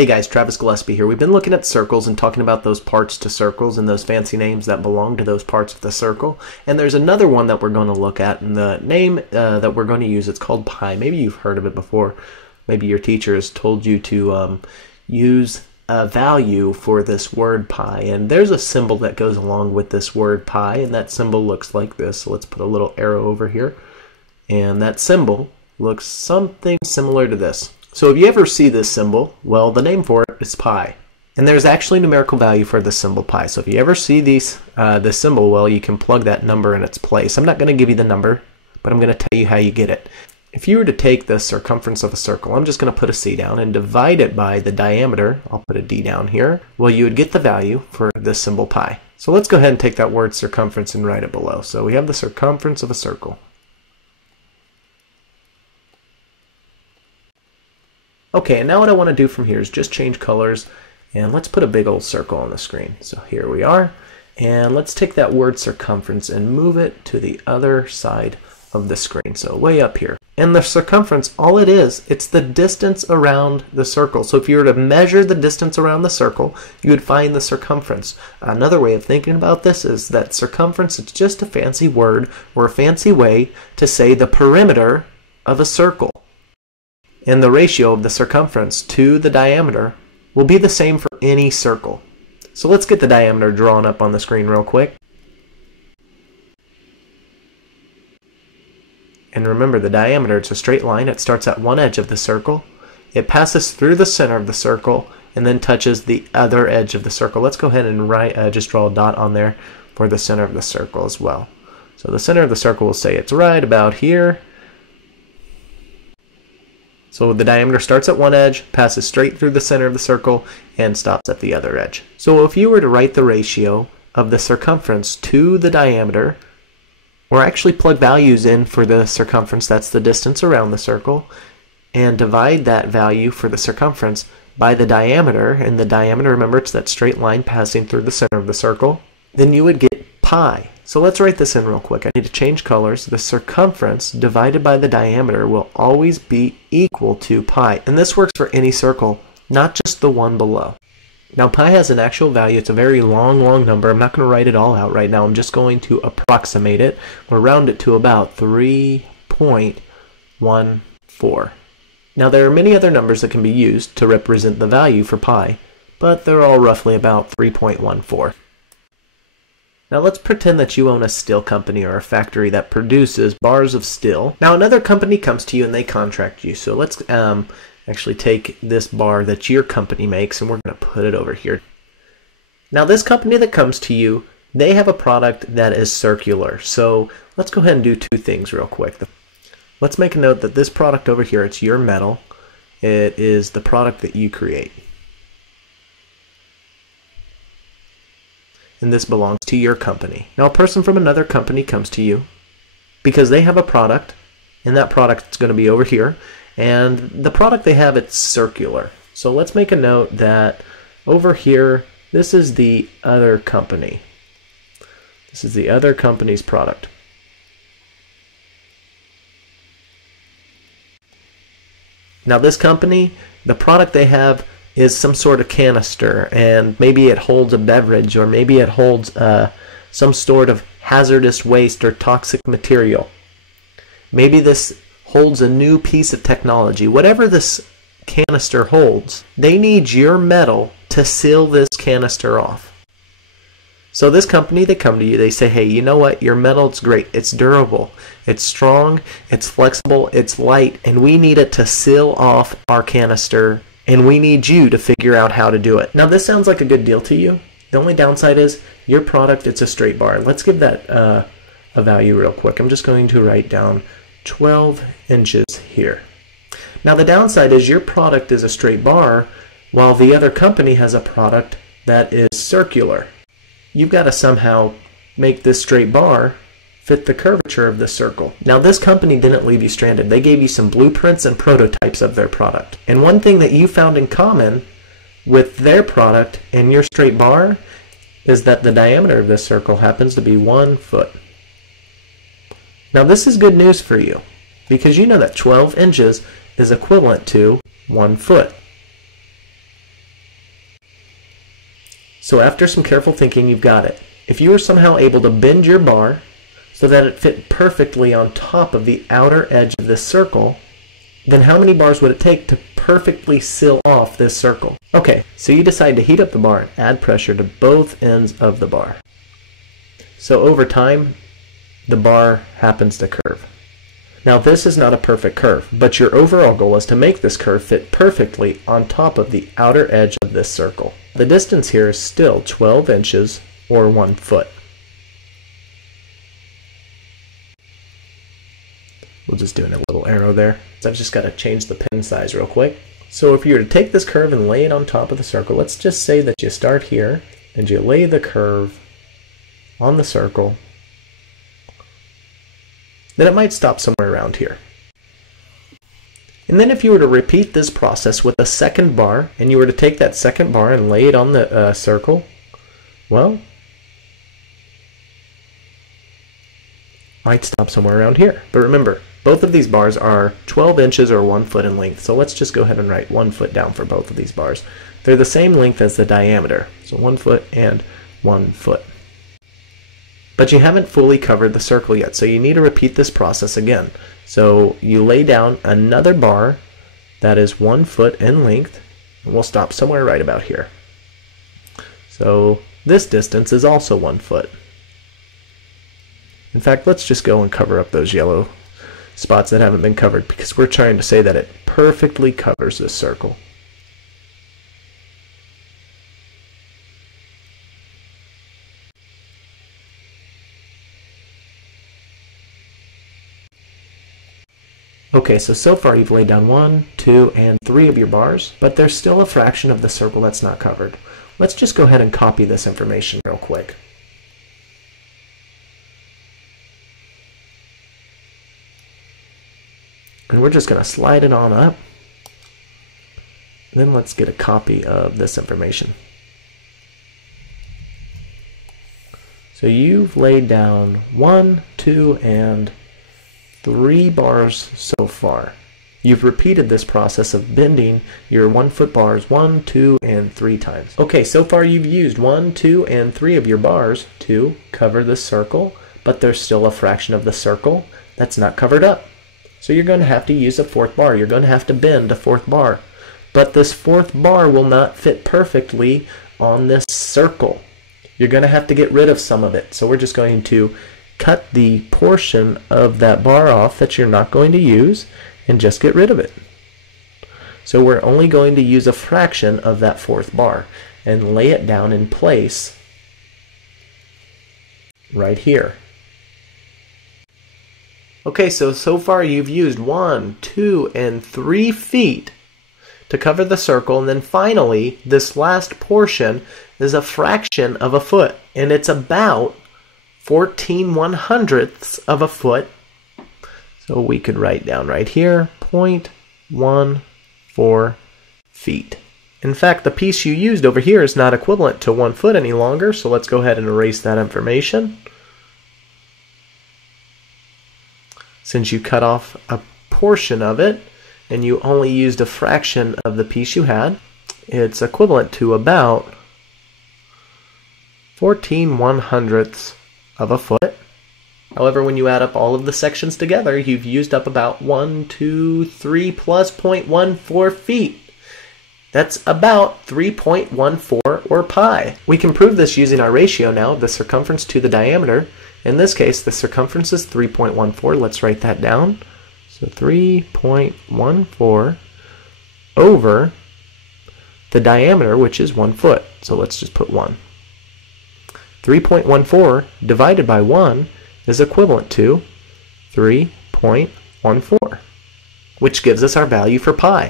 Hey guys, Travis Gillespie here. We've been looking at circles and talking about those parts to circles and those fancy names that belong to those parts of the circle. And there's another one that we're going to look at, and the name that we're going to use, it's called pi. Maybe you've heard of it before. Maybe your teacher has told you to use a value for this word pi. And there's a symbol that goes along with this word pi, and that symbol looks like this. So let's put a little arrow over here. And that symbol looks something similar to this. So if you ever see this symbol, well, the name for it is pi. And there's actually numerical value for the symbol pi. So if you ever see this symbol, well, you can plug that number in its place. I'm not going to give you the number, but I'm going to tell you how you get it. If you were to take the circumference of a circle, I'm just going to put a C down and divide it by the diameter, I'll put a D down here, well, you would get the value for this symbol pi. So let's go ahead and take that word circumference and write it below. So we have the circumference of a circle. Okay, and now what I want to do from here is just change colors, and let's put a big old circle on the screen. So here we are, and let's take that word circumference and move it to the other side of the screen, so way up here. And the circumference, all it is, it's the distance around the circle. So if you were to measure the distance around the circle, you would find the circumference. Another way of thinking about this is that circumference is just a fancy word or a fancy way to say the perimeter of a circle. And the ratio of the circumference to the diameter will be the same for any circle. So let's get the diameter drawn up on the screen real quick. And remember, the diameter, it's a straight line. It starts at one edge of the circle. It passes through the center of the circle and then touches the other edge of the circle. Let's go ahead and just draw a dot on there for the center of the circle as well. So the center of the circle will say it's right about here. So the diameter starts at one edge, passes straight through the center of the circle, and stops at the other edge. So if you were to write the ratio of the circumference to the diameter, or actually plug values in for the circumference, that's the distance around the circle, and divide that value for the circumference by the diameter, and the diameter, remember, it's that straight line passing through the center of the circle, then you would get pi. So let's write this in real quick. I need to change colors. The circumference divided by the diameter will always be equal to pi. And this works for any circle, not just the one below. Now pi has an actual value. It's a very long number. I'm not going to write it all out right now. I'm just going to approximate it or round it to about 3.14. Now there are many other numbers that can be used to represent the value for pi, but they're all roughly about 3.14. Now let's pretend that you own a steel company or a factory that produces bars of steel. Now another company comes to you and they contract you. So let's actually take this bar that your company makes and we're going to put it over here. Now this company that comes to you, they have a product that is circular. So let's go ahead and do two things real quick. Let's make a note that this product over here, it's your metal. It is the product that you create. And this belongs to your company. Now a person from another company comes to you because they have a product, and that product is going to be over here, and the product they have, it's circular. So let's make a note that over here, this is the other company. This is the other company's product. Now this company, the product they have is some sort of canister, and maybe it holds a beverage, or maybe it holds some sort of hazardous waste or toxic material. Maybe this holds a new piece of technology. Whatever this canister holds, they need your metal to seal this canister off. So this company, they come to you, they say, hey, you know what, your metal, it's great, it's durable, it's strong, it's flexible, it's light, and we need it to seal off our canister, and we need you to figure out how to do it. Now this sounds like a good deal to you. The only downside is your product, it's a straight bar. Let's give that a value real quick. I'm just going to write down 12 inches here. Now the downside is your product is a straight bar while the other company has a product that is circular. You've got to somehow make this straight bar fit the curvature of the circle. Now this company didn't leave you stranded. They gave you some blueprints and prototypes of their product. And one thing that you found in common with their product and your straight bar is that the diameter of this circle happens to be 1 foot. Now this is good news for you because you know that 12 inches is equivalent to 1 foot. So after some careful thinking, you've got it. If you were somehow able to bend your bar so that it fit perfectly on top of the outer edge of this circle, then how many bars would it take to perfectly seal off this circle? Okay, so you decide to heat up the bar and add pressure to both ends of the bar. So over time, the bar happens to curve. Now this is not a perfect curve, but your overall goal is to make this curve fit perfectly on top of the outer edge of this circle. The distance here is still 12 inches or 1 foot. We'll just do a little arrow there. So I've just got to change the pen size real quick. So if you were to take this curve and lay it on top of the circle, let's just say that you start here and you lay the curve on the circle, then it might stop somewhere around here. And then if you were to repeat this process with a second bar, and you were to take that second bar and lay it on the circle, well, might stop somewhere around here. But remember, both of these bars are 12 inches or 1 foot in length, so let's just go ahead and write 1 foot down for both of these bars. They're the same length as the diameter, so 1 foot and 1 foot. But you haven't fully covered the circle yet, so you need to repeat this process again. So you lay down another bar that is 1 foot in length, and we'll stop somewhere right about here. So this distance is also 1 foot. In fact, let's just go and cover up those yellow spots that haven't been covered, because we're trying to say that it perfectly covers this circle. Okay, so far you've laid down 1, 2, and 3 of your bars, but there's still a fraction of the circle that's not covered. Let's just go ahead and copy this information real quick. And we're just going to slide it on up. Then let's get a copy of this information. So you've laid down 1, 2, and 3 bars so far. You've repeated this process of bending your 1 foot bars 1, 2, and 3 times. Okay, so far you've used 1, 2, and 3 of your bars to cover this circle, but there's still a fraction of the circle that's not covered up. So you're going to have to use a 4th bar. You're going to have to bend a 4th bar. But this 4th bar will not fit perfectly on this circle. You're going to have to get rid of some of it. So we're just going to cut the portion of that bar off that you're not going to use and just get rid of it. So we're only going to use a fraction of that 4th bar and lay it down in place right here. Okay, so far you've used 1, 2, and 3 feet to cover the circle, and then finally this last portion is a fraction of a foot, and it's about 14/100ths of a foot. So we could write down right here 0.14 feet. In fact, the piece you used over here is not equivalent to 1 foot any longer, so let's go ahead and erase that information. Since you cut off a portion of it and you only used a fraction of the piece you had, it's equivalent to about 14/100ths of a foot. However, when you add up all of the sections together, you've used up about 1, 2, 3 plus 0.14 feet. That's about 3.14 or pi. We can prove this using our ratio now of the circumference to the diameter. In this case, the circumference is 3.14. Let's write that down. So 3.14 over the diameter, which is 1 foot. So let's just put 1. 3.14 divided by 1 is equivalent to 3.14, which gives us our value for pi.